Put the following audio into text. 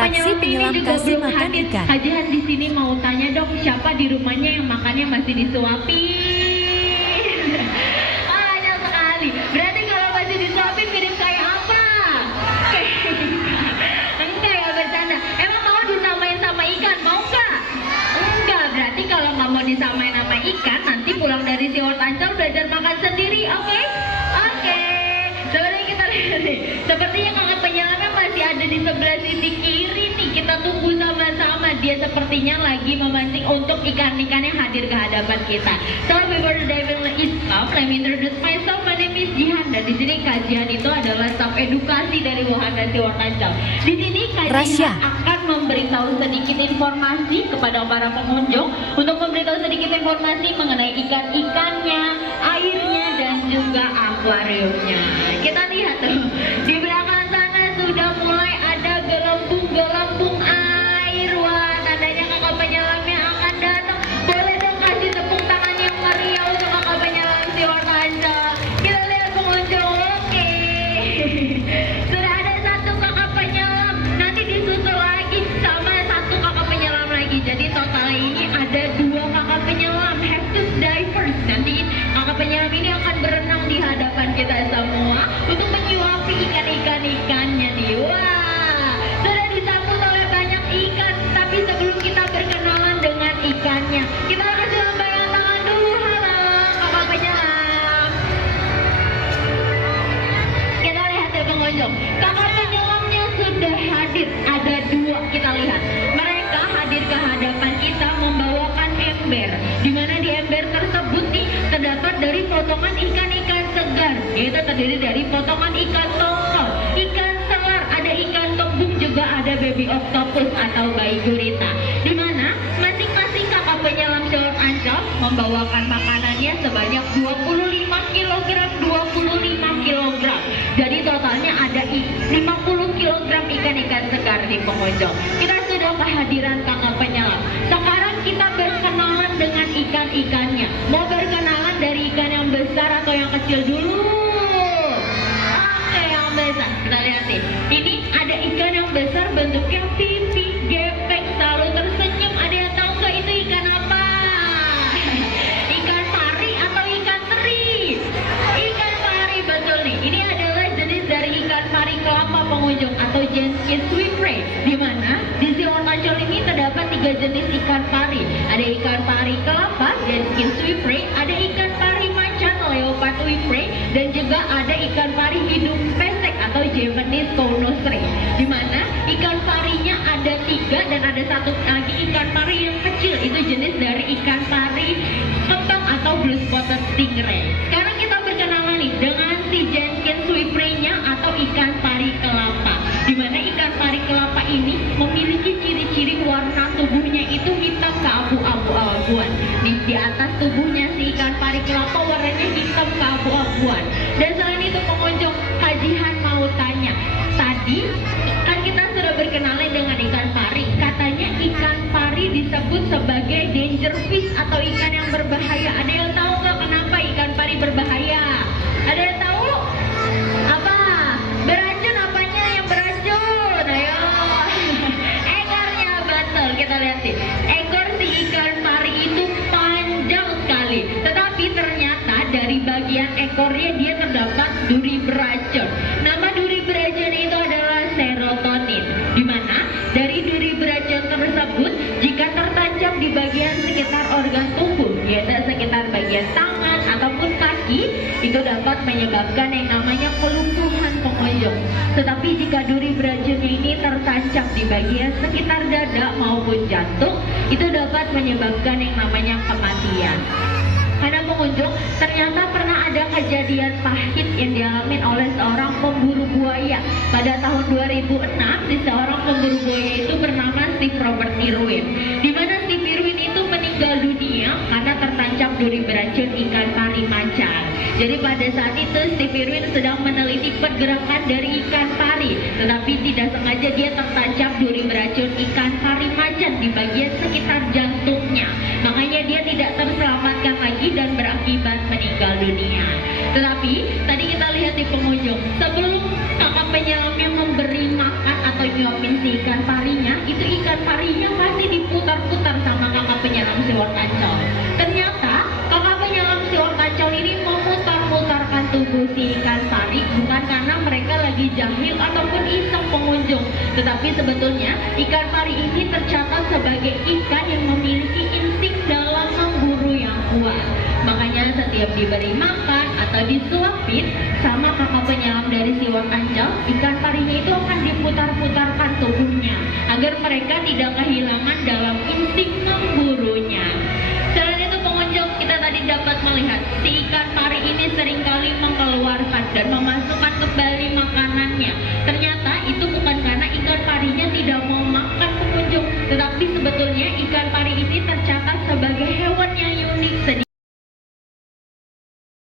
atraksi penyelam kasih makan ikan. Kajian di sini mau tanya dong, siapa di rumahnya yang makannya masih disuapin? Banyak sekali. Berarti kalau masih disuapin mirip kayak apa? Enggak ya, bercanda. Emang mau disamain sama ikan? Mau nggak? Enggak. Berarti kalau nggak mau disamain sama ikan, nanti pulang dari SeaWorld Ancol belajar makan sendiri, oke? Oke. Sebenarnya kita lihat nih, sepertinya kakak penyelamnya masih ada di sebelah sisi kiri nih. Kita tunggu sama-sama. Dia sepertinya lagi memancing untuk ikan-ikan yang hadir ke hadapan kita. So before the diving is up, let me introduce myself. My name is Jihan, dan di sini kajian itu adalah staff edukasi dari Wahana SeaWorld Ancol. Di sini kajian akan memberitahu sedikit informasi kepada para pengunjung untuk memberitahu sedikit informasi mengenai ikan-ikannya, airnya, dan juga akuariumnya. Kita lihat tuh, di belakang sana sudah mulai ada gelembung-gelembung air. Wah, tandanya kakak penyelamnya akan datang. Boleh dong kasih tepuk tangan yang meriah untuk kakak penyelam SeaWorld Ancol. Kita lihat pengunjung, oke. Sudah ada satu kakak penyelam, nanti disusul lagi sama satu kakak penyelam lagi. Jadi total ini ada 2 kakak penyelam, have to divers. Nanti kakak penyelam ini akan berenang di hadapan kita semua untuk menyuapi ikan-ikannya nih. Wah, sudah disambut oleh banyak ikan. Tapi sebelum kita berkenalan dengan ikannya, kita kasih lambaikan tangan dulu. Halo kakak penyelam. Kita lihat ya pengunjung, kakak penyelamnya sudah hadir. Ada 2, kita lihat. Mereka hadir ke hadapan kita membawakan ember, di mana di ember tersebut nih terdapat dari potongan ikan-ikan segar, yaitu terdiri dari potongan ikan tongkol, ikan selar, ada ikan tembung, juga ada baby octopus atau bayi gurita, di mana masing-masing kakak penyelam SeaWorld Ancol membawakan makanannya sebanyak 25 kg. Jadi totalnya ada 50 kg ikan-ikan segar di pengunjung. Kita sudah kehadiran kakak penyelam. Sekarang kita berkenalan dengan ikan-ikannya. Mau berkenalan dari ikan yang besar atau yang kecil dulu? Oke, yang besar. Kita lihat nih. Ini ada ikan yang besar, bentuknya pipi, gepeng, selalu tersenyum. Ada yang tahu nggak itu ikan apa? Ikan pari atau ikan teri? Ikan pari, betul nih. Ini adalah jenis dari ikan pari kelapa pengunjung atau Jenkins Swifray, di mana di SeaWorld Ancol ini terdapat 3 jenis ikan pari. Ada ikan pari kelapa, Jenkins Swifray, ada ikan pari macan, Leopard Swifray, dan juga ada ikan pari hidung pesek atau Japanese Conostri, di mana ikan parinya ada 3 dan ada satu lagi ikan pari yang kecil, itu jenis dari ikan pari kembang atau blue spotted stingray. Sekarang kita berkenalan nih dengan si Jenkins Swifray-nya atau ikan pari kelapa, di mana ikan pari kelapa ini memiliki ciri-ciri warna tubuhnya itu hitam keabu-abuan. Di atas tubuhnya si ikan pari kelapa warnanya hitam keabu-abuan. Dan selain itu pengunjung, kajian mau tanya, tadi kan kita sudah berkenalan dengan ikan pari. Katanya ikan pari disebut sebagai danger fish atau ikan yang berbahaya. Ada yang tahu nggak kenapa ikan pari berbahaya? Ada yang tahu? Apa? Beracun, apanya yang beracun? Ayo. Ekornya, betul. Kita lihat sih. Ekor si ikan pari itu panjang sekali. Tetapi ternyata dari bagian ekornya dia terdapat duri beracun. Nama duri beracun itu adalah serotonin. Di mana dari duri beracun tersebut jika tertancap di bagian sekitar organ tubuh, yaitu sekitar bagian tangan ataupun kaki, itu dapat menyebabkan yang namanya kelumpuhan pengunjung. Tetapi jika duri beracunnya ini tertancap di bagian sekitar dada maupun jantung, itu dapat menyebabkan yang namanya kematian. Karena pengunjung, ternyata pernah ada kejadian pahit yang dialami oleh seorang pemburu buaya. Pada tahun 2006, seorang pemburu buaya itu bernama Steve Robert Irwin, di mana Steve Irwin itu meninggal dunia karena tertancap duri beracun ikan pari macan. Jadi pada saat itu Steve Irwin sedang meneliti pergerakan dari ikan pari, tetapi tidak sengaja dia tertancap duri beracun ikan pari macan di bagian sekitar jantungnya. Makanya dia tidak terselamatkan lagi dan berakibat meninggal dunia. Tetapi tadi kita lihat di pengunjung, sebelum kakak penyelamnya memberi makan atau nyuapin si ikan pari itu ikan parinya masih diputar-putar sama kakak penyelam siwar kancol. Ternyata kakak penyelam siwar kancol ini memutar-putarkan tubuh si ikan pari bukan karena mereka lagi jahil ataupun iseng pengunjung, tetapi sebetulnya ikan pari ini tercatat sebagai ikan yang memiliki insting dalam memburu yang kuat. Makanya setiap diberi makan atau disuapin sama kakak penyelam dari siwar kancol, ikan parinya itu akan diputar-putarkan tubuhnya agar mereka tidak kehilangan dalam